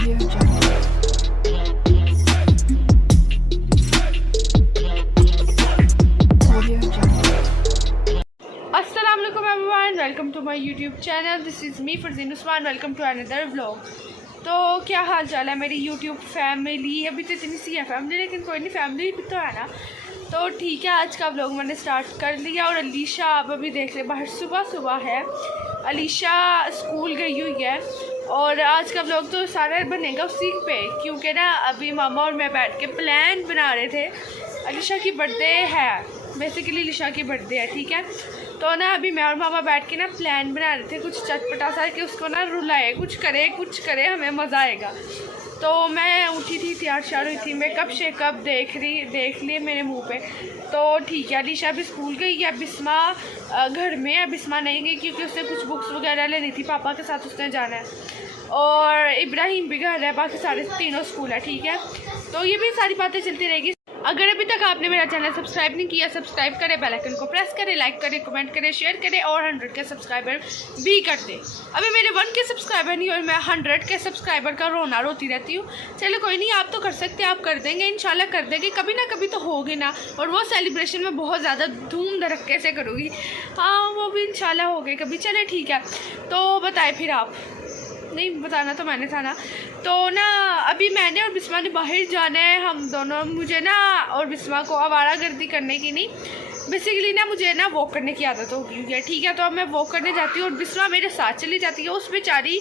Assalamualaikum everyone, welcome to my YouTube channel. This is me Farzeen Usman. Welcome to another vlog. तो क्या हाल चाल है मेरी YouTube फैमिली. अभी तो इतनी सी है फैमिली, लेकिन कोई नहीं, फैमिली भी तो है ना. तो ठीक है, आज का व्लॉग मैंने स्टार्ट कर लिया. और अलीशा आप अभी देख ले, बाहर सुबह है. अलीशा स्कूल गई हुई है. और आज का व्लॉग तो सारा बनेगा उसी पे, क्योंकि ना अभी मामा और मैं बैठ के प्लान बना रहे थे. अलीशा की बर्थडे है, बेसिकली अलीशा की बर्थडे है, ठीक है. तो ना अभी मैं और मामा बैठ के ना प्लान बना रहे थे कुछ चटपटा सा, कि उसको ना रुलाए, कुछ करे, हमें मज़ा आएगा. तो मैं उठी थी, तैयार हुई थी, मेकअप शेकअप देख लिए मेरे मुंह पे. तो ठीक है, अलीशा भी स्कूल गई है. बिस्मा घर में है. बिस्मा नहीं गई क्योंकि उसने कुछ बुक्स वगैरह लेनी थी, पापा के साथ उसने जाना है. और इब्राहिम भी घर है, बाकी सारे तीनों स्कूल है, ठीक है. तो ये भी सारी बातें चलती रहेगी. अगर अभी तक आपने मेरा चैनल सब्सक्राइब नहीं किया, सब्सक्राइब करें, बेल आइकन को प्रेस करें, लाइक करें, कमेंट करें, शेयर करें और 100 के सब्सक्राइबर भी कर दें. अभी मेरे 1 के सब्सक्राइबर नहीं, और मैं 100 के सब्सक्राइबर का रोती रहती हूँ. चलो कोई नहीं, आप तो कर सकते हैं, आप कर देंगे, इंशाल्लाह कर देंगे, कभी ना कभी तो होगी ना. और वो सेलिब्रेशन में बहुत ज़्यादा धूम धड़क्के से करूँगी. हाँ, वो भी इंशाल्लाह हो गए कभी. चले ठीक है, तो बताए फिर आप. नहीं बताना तो मैंने था ना. तो ना अभी मैंने और बिस्मा ने बाहर जाना है, हम दोनों. मुझे ना और बिस्मा को आवारागर्दी करने की नहीं, बेसिकली ना मुझे ना वॉक करने की आदत हो गई है, ठीक है. तो अब मैं वॉक करने जाती हूँ और बिस्मा मेरे साथ चली जाती है. उस बेचारी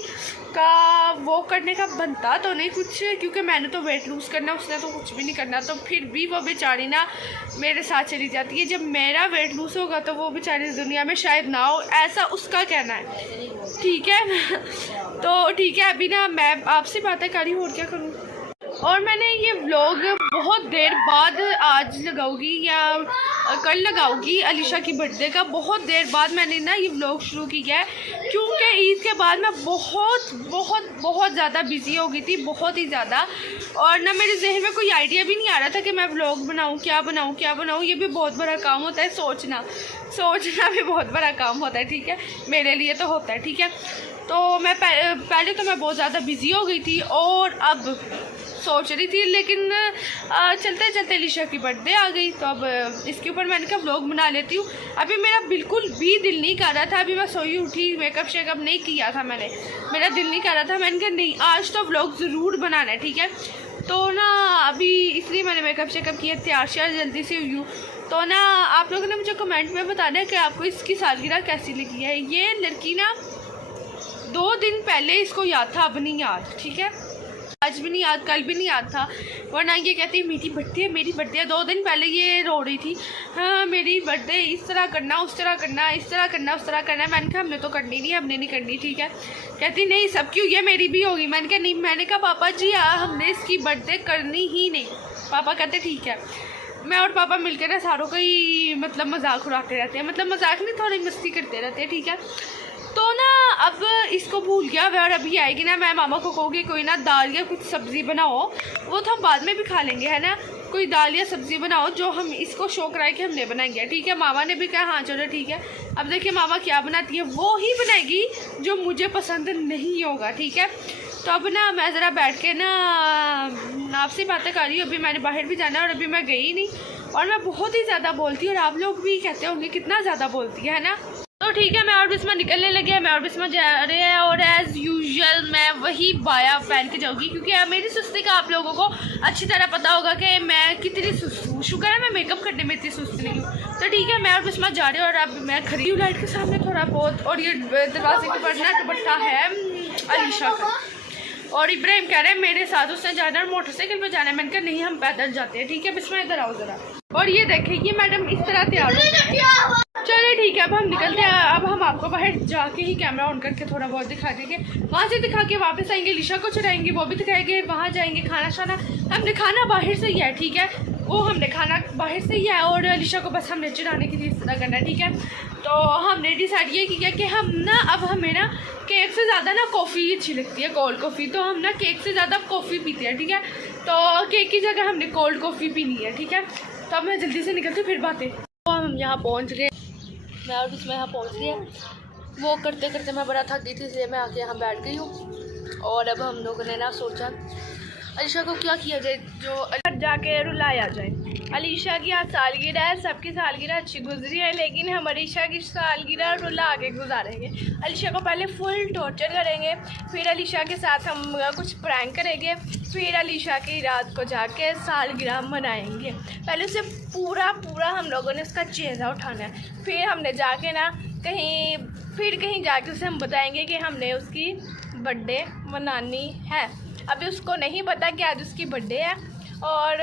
का वॉक करने का बनता तो नहीं कुछ, क्योंकि मैंने तो वेट लूज़ करना, उसने तो कुछ भी नहीं करना. तो फिर भी वो बेचारी ना मेरे साथ चली जाती है. जब मेरा वेट लूज़ होगा तो वो बेचारी इस दुनिया में शायद ना हो, ऐसा उसका कहना है, ठीक है. तो ठीक है, अभी ना मैं आपसे बातें करी, और क्या करूँ. और मैंने ये व्लॉग बहुत देर बाद आज लगाऊंगी या कल लगाऊंगी, अलीशा की बर्थडे का. बहुत देर बाद मैंने ना ये व्लॉग शुरू किया है, क्योंकि ईद के बाद मैं बहुत ज़्यादा बिजी हो गई थी, बहुत ही ज़्यादा. और ना मेरे जहन में कोई आइडिया भी नहीं आ रहा था कि मैं व्लॉग बनाऊँ, क्या बनाऊँ. ये भी बहुत बड़ा काम होता है, सोचना भी बहुत बड़ा काम होता है, ठीक है. मेरे लिए तो होता है, ठीक है. तो मैं पहले तो मैं बहुत ज़्यादा बिजी हो गई थी, और अब सोच रही थी, लेकिन चलते चलते अलीशा की बर्थडे आ गई. तो अब इसके ऊपर मैंने कहा व्लॉग बना लेती हूँ. अभी मेरा बिल्कुल भी दिल नहीं कर रहा था, अभी मैं सोई उठी, मेकअप शेकअप नहीं किया था मैंने, मेरा दिल नहीं कर रहा था. मैंने कहा नहीं, आज तो व्लॉग ज़रूर बनाना है, ठीक है. तो ना अभी इसलिए मैंने मेकअप शेकअप किया, तैयार जल्दी से हुई हूँ. तो ना आप लोगों ने मुझे कमेंट में बताना है कि आपको इसकी सालगिरह कैसी लगी है. ये लड़की ना 2 दिन पहले इसको याद था, अब नहीं याद, ठीक है. आज भी नहीं याद, कल भी नहीं याद था, वरना ये कहती है मेरी बर्थडे है. 2 दिन पहले ये रो रही थी, हाँ मेरी बर्थडे, इस तरह करना, उस तरह करना, इस तरह करना, उस तरह करना. मैंने कहा हमने तो करनी नहीं, हमने नहीं करनी, ठीक है. कहती नहीं सब क्यों, ये मेरी भी होगी. मैंने कहा नहीं. मैंने कहा पापा जी हमने इसकी बर्थडे करनी ही नहीं. पापा कहते ठीक है. मैं और पापा मिलकर ना सारों का ही मतलब मजाक उड़ाते रहते हैं, मतलब मजाक नहीं, थोड़ी मस्ती करते रहते हैं, ठीक है. तो ना अब इसको भूल गया वह, और अभी आएगी ना मैं मामा को कहूँगी कोई ना दाल या कुछ सब्ज़ी बनाओ, वो तो हम बाद में भी खा लेंगे, है ना. कोई दाल या सब्ज़ी बनाओ जो हम इसको शौक रहा है कि हमने बनाएंगे, ठीक है. मामा ने भी कहा हाँ चलो ठीक है. अब देखिए मामा क्या बनाती है, वो ही बनाएगी जो मुझे पसंद नहीं होगा, ठीक है. तो अब ना मैं ज़रा बैठ के ना आपसे बातें कर रही हूँ. अभी मैंने बाहर भी जाना है और अभी मैं गई नहीं, और मैं बहुत ही ज़्यादा बोलती हूँ, और आप लोग भी कहते होंगे कितना ज़्यादा बोलती है ना. तो ठीक है, मैं और बिस्मा निकलने लगे हैं, मैं और बिस्मा जा रहे हैं. और एज़ यूजुअल मैं वही बाया पहन के जाऊँगी, क्योंकि मेरी सुस्ती का आप लोगों को अच्छी तरह पता होगा कि मैं कितनी सुस्त हूँ. शुक्र है मैं मेकअप करने में इतनी सुस्त नहीं हूँ. तो ठीक है, मैं और बिस्मा जा रहे हैं. और अब मैं खड़ी हूँ लाइट के सामने थोड़ा बहुत, और ये दरवाजे के ऊपर ना दुपट्टा है अलीशा का. और इब्राहिम कह रहे हैं मेरे साथ उसने जाना है, मोटरसाइकिल पे जाना है. मैंने कहा नहीं हम पैदल जाते हैं, ठीक है. बिस्मा इधर आओ ज़रा. और ये देखें ये मैडम इस तरह तैयार हो. चलिए ठीक है, अब हम निकलते हैं. अब हम आपको बाहर जाके ही कैमरा ऑन करके थोड़ा बहुत दिखा देंगे, वहाँ से दिखा के वापस आएंगे, लिशा को चढ़ाएंगे, वो भी दिखाएंगे, वहाँ जाएंगे, खाना शाना हमने खाना बाहर से ही है, ठीक है. वो हमने खाना बाहर से ही है, और लिशा को बस हमने चढ़ाने के लिए इस तरह करना है, ठीक है. तो हमने डिसाइड ये किया कि हम ना अब हमें ना केक से ज़्यादा ना कॉफ़ी अच्छी लगती है, कोल्ड कॉफ़ी. तो हम ना केक से ज़्यादा कॉफ़ी पीते हैं, ठीक है. तो केक की जगह हमने कोल्ड कॉफ़ी पीनी है, ठीक है. तो अब मैं जल्दी से निकलती हूँ, फिर बातें. तो हम यहाँ पहुँच गए, मैं और उसमें यहाँ पहुँच गई है. वो करते करते मैं बड़ा थक गई थी, इसलिए मैं आके यहाँ बैठ गई हूँ. और अब हम लोगों ने ना सोचा अलीशा को क्या किया जाए जो जाके रुलाया जाए। अलीशा की आज सालगिरह है, सबकी सालगिरह अच्छी गुजरी है, लेकिन हम अलीशा की सालगिरह रुला के गुजारेंगे। अलीशा को पहले फुल टॉर्चर करेंगे, फिर अलीशा के साथ हम कुछ प्रैंक करेंगे, फिर अलीशा की रात को जाके सालगिरह मनाएंगे। पहले उसे पूरा हम लोगों ने उसका चेहरा उठाना है, फिर हमने जाके ना कहीं जाके उसे हम बताएंगे कि हमने उसकी बर्थडे मनानी है। अभी उसको नहीं पता कि आज उसकी बर्थडे है, और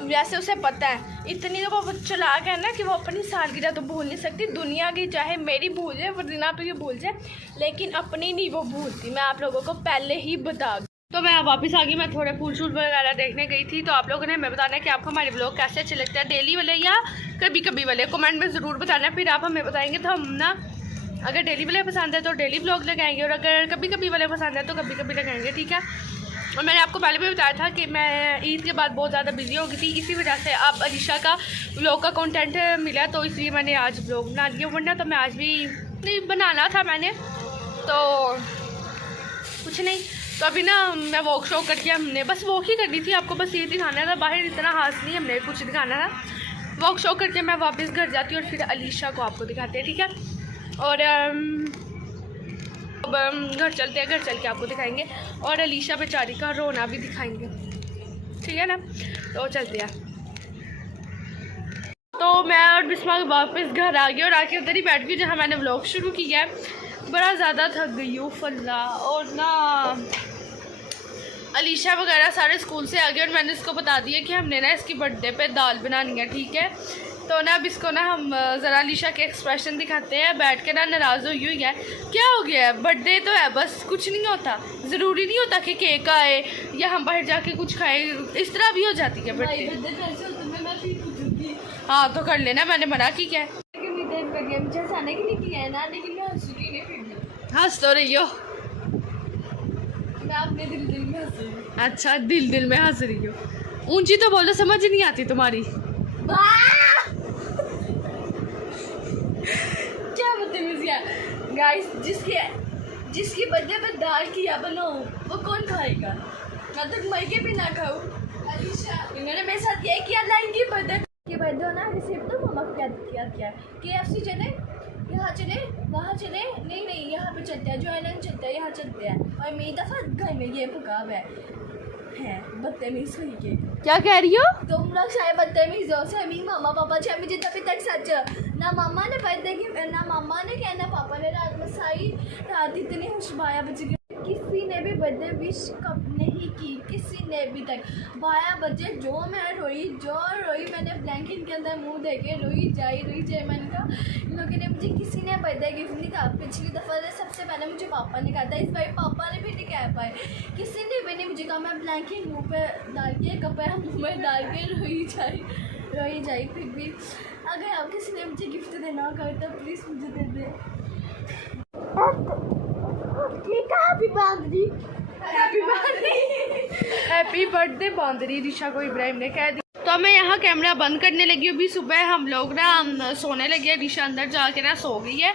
वैसे उसे पता है, इतनी तो वो चालाक है ना कि वो अपनी सालगिरह तो भूल नहीं सकती। दुनिया की चाहे मेरी भूल जाए, वर्दिना पे भूल जाए, लेकिन अपनी नहीं वो भूलती। मैं आप लोगों को पहले ही बता दूँ। तो मैं वापस आ गई, मैं थोड़े फूल शूट वगैरह देखने गई थी। तो आप लोगों ने हमें बताना है कि आपको हमारे ब्लॉग कैसे अच्छे लगते हैं, डेली वाले या कभी कभी वाले, कमेंट में ज़रूर बताना। फिर आप हमें बताएंगे तो हम ना अगर डेली वाले पसंद है तो डेली ब्लॉग लगाएंगे, और अगर कभी कभी वाले पसंद है तो कभी कभी लगाएंगे, ठीक है। और मैंने आपको पहले भी बताया था कि मैं ईद के बाद बहुत ज़्यादा बिजी हो गई थी, इसी वजह से अब अलीशा का ब्लॉग का कंटेंट मिला, तो इसलिए मैंने आज ब्लॉग बना दिया। वरना तो मैं आज भी नहीं बनाना था मैंने, तो कुछ नहीं। तो अभी ना मैं वॉक शॉक करके हमने बस वॉक ही करनी थी, आपको बस ये दिखाना था, बाहर इतना खास नहीं हमने कुछ दिखाना था। वॉक शॉक करके मैं वापस घर जाती हूँ और फिर अलीशा को आपको दिखाते हैं, ठीक है। और अब घर चलते हैं, घर चल के आपको दिखाएंगे और अलीशा बेचारी का रोना भी दिखाएंगे, ठीक है ना। तो चलते हैं। तो मैं और बिस्मा वापस घर आ गई और आके उधर ही बैठ गई जहाँ मैंने व्लॉग शुरू किया है। बड़ा ज़्यादा थक गई हूँ फल्ला, और ना अलीशा वगैरह सारे स्कूल से आ गए और मैंने इसको बता दिया कि हमने ना इसकी बर्थडे पे दाल बनानी है, ठीक है। तो ना अब इसको ना हम ज़रा अलीशा के एक्सप्रेशन दिखाते हैं। बैठ के ना नाराज़ हुई है, क्या हो गया है, बर्थडे तो है, बस कुछ नहीं होता, ज़रूरी नहीं होता कि केक आए या हम बाहर जाके कुछ खाएं, इस तरह भी हो जाती है बर्थडे। हाँ तो कर लेना, मैंने मना की क्या है। हंस तो रही हो, मैं अपने दिल में हंस रही हूँ। अच्छा दिल में हंस रही हो, ऊंची तो बोलो, समझ नहीं आती तुम्हारी। क्या बदतमीजी है गाइस, जिसकी बर्थडे पर दाल किया बनाओ वो कौन खाएगा? मैं तो मर के भी ना खाऊं। इन्होंने मेरे साथ ये किया ना, इनकी बर्थडे हो ना, रिसिप्ट तो मम्मा क्या किया KFC चले, यहाँ चले, वहाँ चले, नहीं यहाँ पे चलते हैं, जो आइलैंड चलते हैं, यहाँ चलते हैं, और मेरी दफ़ा घर में ये पका हुआ है बदतमीज हुई के। क्या कह रही हो तुम लोग शायद बदतमीज हो, सभी मामा पापा छे मुझे तभी तक सच ना मामा ने बर्थडे की, ना मामा ने क्या ना पापा ने रात में सारी रात इतनी खुशबाया बजे, किसी ने भी बर्थडे विश कब नहीं की, किसी ने भी तक। 12 बजे जो मैं रोई, मैंने ब्लैंकेट के अंदर मुंह देके रोई जाए मैंने कहा इन लोगों ने मुझे किसी ने बर्थडे गिफ्ट नहीं कहा। पिछली दफ़ा सबसे पहले मुझे पापा ने कहा था, इस बार पापा ने भी नहीं कह पाए, किसी ने भी नहीं मुझे कहा। मैं ब्लैंकेट मुँह पे डाल के कपड़ा मुँह में डाल के रोई जाए। फिर भी अगर आप किसी ने मुझे गिफ्ट देना होगा तो प्लीज़ मुझे दे दे। हैप्पी बर्थडे बांदरी, ऋषा को इब्राहिम ने कह दी। तो मैं यहाँ कैमरा बंद करने लगी हूँ। अभी सुबह हम लोग ना सोने लगे, ऋषा अंदर जाके ना सो गई है।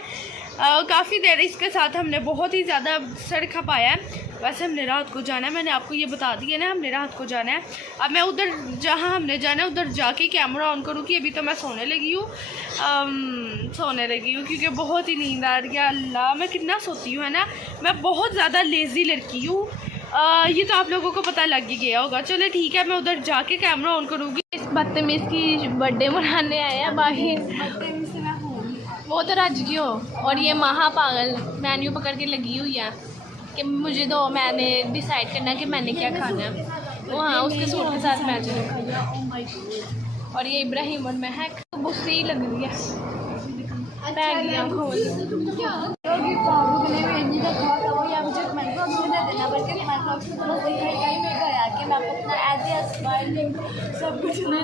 काफ़ी देर इसके साथ हमने बहुत ही ज़्यादा सर खपाया है। वैसे हमने रात को जाना है, मैंने आपको ये बता दिया ना, हमने रात को जाना है। अब मैं उधर जहाँ हमने जाना है उधर जाके कैमरा ऑन करूँगी। अभी तो मैं सोने लगी हूँ क्योंकि बहुत ही नींद आ रही है। अल्लाह मैं कितना सोती हूँ, है ना, मैं बहुत ज़्यादा लेज़ी लड़की हूँ। ये तो आप लोगों को पता लग ही गया होगा। चलो ठीक है, मैं उधर जाके कैमरा ऑन करूँगी। इस बदतमीज़ की बर्थडे मनाने आए हैं बाहर, वो तो रज गई हो। और ये महा पागल मेन्यू पकड़ के लगी हुई है कि मुझे दो, मैंने डिसाइड करना है कि मैंने क्या खाना है। वो हाँ उसके सूट के साथ मैच है। और ये इब्राहिम और महक गुस्से ही लग रही है। सब कुछ मैं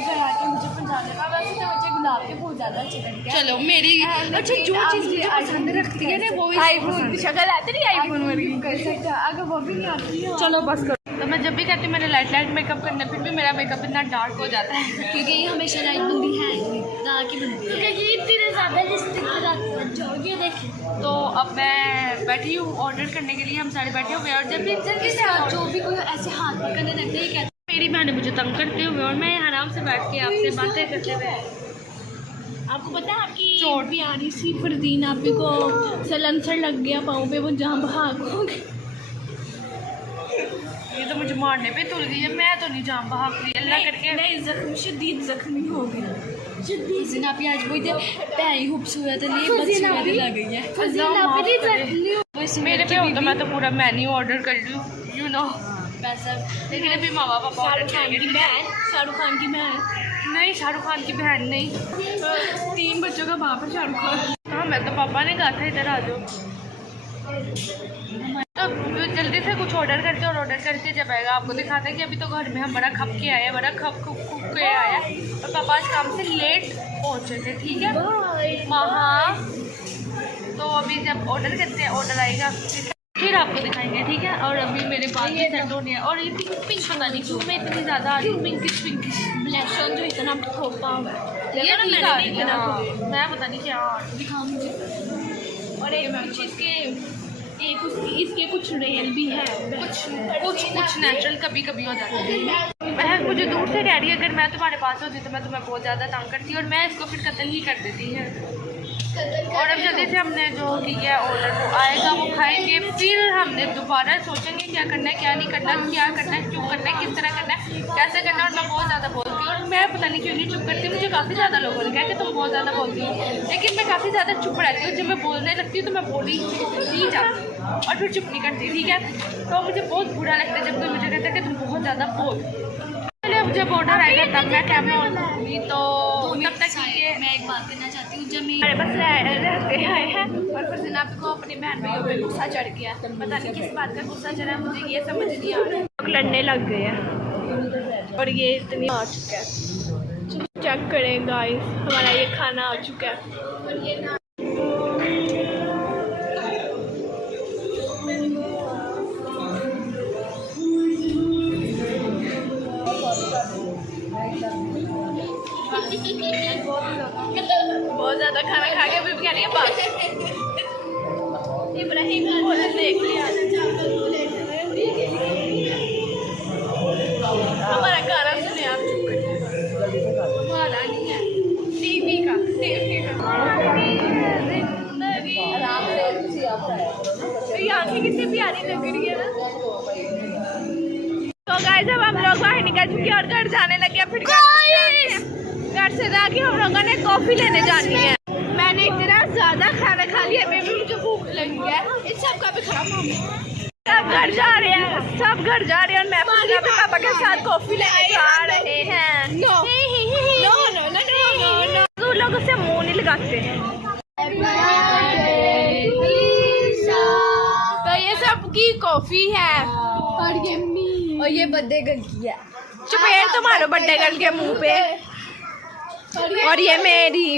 घर आके मुझे पहुँचाने का, वैसे तो मुझे गुलाब के फूल ज़्यादा अच्छे लगते हैं। चलो मेरी अच्छा जो चीज़ मुझे पसंद रखती है ना वो आईफोन शक्ल आती नहीं, आईफोन वर्गी कर सकता, अगर वो भी नहीं आती है। चलो बस करो। तो मैं जब भी कहती हूँ मैंने लाइट मेकअप करना फिर भी मेरा मेकअप इतना डार्क हो जाता है क्योंकि ये हमेशा लाइट बंदी है डार्क ही बनती है, क्योंकि इतने ज़्यादा लिपस्टिक लगाती है। देखिए तो अब मैं बैठी हूँ ऑर्डर करने के लिए, हम सारे बैठे हुए हैं और जब भी जल्दी से जो भी कोई ऐसे हाथ पकड़ने लगता है ये कहते मेरी बहनें मुझे तंग करते हुए और मैं आराम से बैठ के आपसे बातें करते हुए। आपको पता है आपकी चोट भी आ रही थी फरदीन, आपी को सलंसर लग गया पाँव पे, वो जहाँ भाग हो गई। ये तो मुझे मारने पे तुल गई है, मैं तो नहीं जाम भाग रही अल्लाह करके। नहीं जख्म शदीद जख्मी हो गई फरदीन, आपी आज वही थे पैर खूबसूरत है बदसूरत लग गई है फरदीन। मेरे पे होता मैं तो पूरा मेन्यू ऑर्डर कर लूँ यू नो, पैसा। लेकिन अभी माँ बाप शाहरुख खान की बहन, शाहरुख खान की बहन नहीं, शाहरुख खान की बहन नहीं, 3 बच्चों का बाप है शाहरुख खान। हाँ मैं तो पापा ने कहा था इधर आ जाओ, तो जल्दी से कुछ ऑर्डर करते और ऑर्डर करके जब आएगा आपको दिखाते हैं कि अभी तो घर में हम बड़ा खप के आए हैं, बड़ा खप के आया और पापा आज काम से लेट पहुँचे थे, ठीक है वहाँ। तो अभी जब ऑर्डर करते हैं ऑर्डर आएगा फिर आपको दिखाएंगे, ठीक है। और अभी मेरे बाल भी सेट होने हैं और ये पिंक पता नहीं क्यों मैं इतनी ज़्यादा आ रही हूँ, पिंकिश ब्लैक शॉन जो इतना खोपा हुआ है ये ठीक आ रही है, मैं पता नहीं क्या दिखाऊँ मुझे। और एक कुछ इसके कुछ रियल भी है, कुछ नेचुरल कभी कभी हो जाता है। मैं मुझे दूर से कह रही है अगर मैं तुम्हारे पास होती तो मैं तुम्हें बहुत ज़्यादा तंग करती और मैं इसको फिर कत्ल ही कर देती है। और अब जल्दी से हमने जो किया है ऑर्डर वो आएगा, वो खाएंगे, फिर हमने दोबारा सोचेंगे क्या करना है क्या नहीं करना, क्या करना है, क्यों करना है, किस तरह करना है, कैसे करना है। और मैं बहुत ज़्यादा बोलती हूँ और मैं पता नहीं क्यों नहीं चुप करती, मुझे काफ़ी ज़्यादा लोगों ने कहा कि तुम बहुत ज़्यादा बोलती हो, लेकिन मैं काफ़ी ज़्यादा चुप रहती हूँ। जब मैं बोलने लगती हूँ तो मैं बोली नहीं जाती और फिर चुप नहीं करती, ठीक है। तो मुझे बहुत बुरा लगता है जब कोई मुझे कहता है कि तुम बहुत ज़्यादा बोल। अब जब ऑर्डर आएगा तब मैं कैमरा ऑन करूँगी, तो तब तक ये मैं एक बात कहना चाहती हूँ, जब हमारे पास रहते आए हैं और फिर दिन आपको अपनी बहन भाइयों पे गुस्सा चढ़ गया, पता नहीं किस बात का गुस्सा चढ़ा, मुझे ये समझ नहीं आ रहा है। लड़ने लग गए हैं और ये इतनी आ चुका है, चेक करें गाइस हमारा ये खाना आ चुका है। और ये बहुत ज़्यादा खाना खा के भी क्या नहीं पास इब्राहिम देख लिया हमारा खाना सुने आप हमारा नहीं है टीवी का ये आंखें कितनी प्यारी लग रही है ना। तो गाइस अब हम लोग बाहर निकल चुके और घर जाने लगे, फिर घर से जाके हम लोगों ने कॉफी लेने जानी है। मैंने इतना ज्यादा खाना खा लिया, मुझे भूख लगी है। इस सब का भी खराब सब घर जा रहे हैं, सब घर जा रहे हैं और मैं पापा के साथ कॉफी लेने जा रहे हैं। लोगों से मुंह नहीं लगाते। तो ये सब की कॉफी है और ये बर्थडे गर्ल की है। चुपेर तुम्हारे बर्थडे गर्ल के मुंह पे और ये मेरी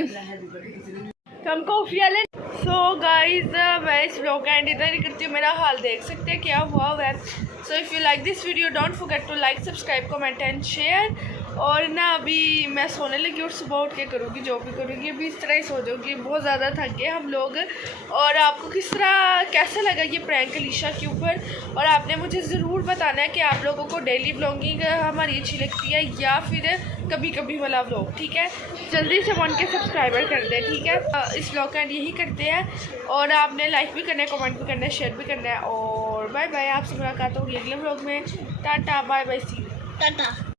हम कॉफी वाले। सो गाइज मैं इस व्लॉग का एंड इधर ही करती हूँ, मेरा हाल देख सकते हैं क्या हुआ है। So if you like this video don't forget to like subscribe comment and share. और ना अभी मैं सोने लगी और सुबह उठ के करूँगी जो भी करूँगी, अभी इस तरह ही सो जाऊँगी, बहुत ज़्यादा थक गए हम लोग। और आपको किस तरह कैसा लगा ये प्रैंक अलीशा के ऊपर, और आपने मुझे ज़रूर बताना है कि आप लोगों को डेली व्लॉगिंग हमारी अच्छी लगती है या फिर कभी कभी वाला व्लॉग, ठीक है। जल्दी से 1K सब्सक्राइबर कर दें, ठीक है। इस व्लॉग का यही करते हैं और आपने लाइक भी करना है, कमेंट भी करना है, शेयर भी करना है। और बाय बाय, आपसे मुलाकात होगी अगले व्लॉग में। टाटा बाय बाय सी टाटा।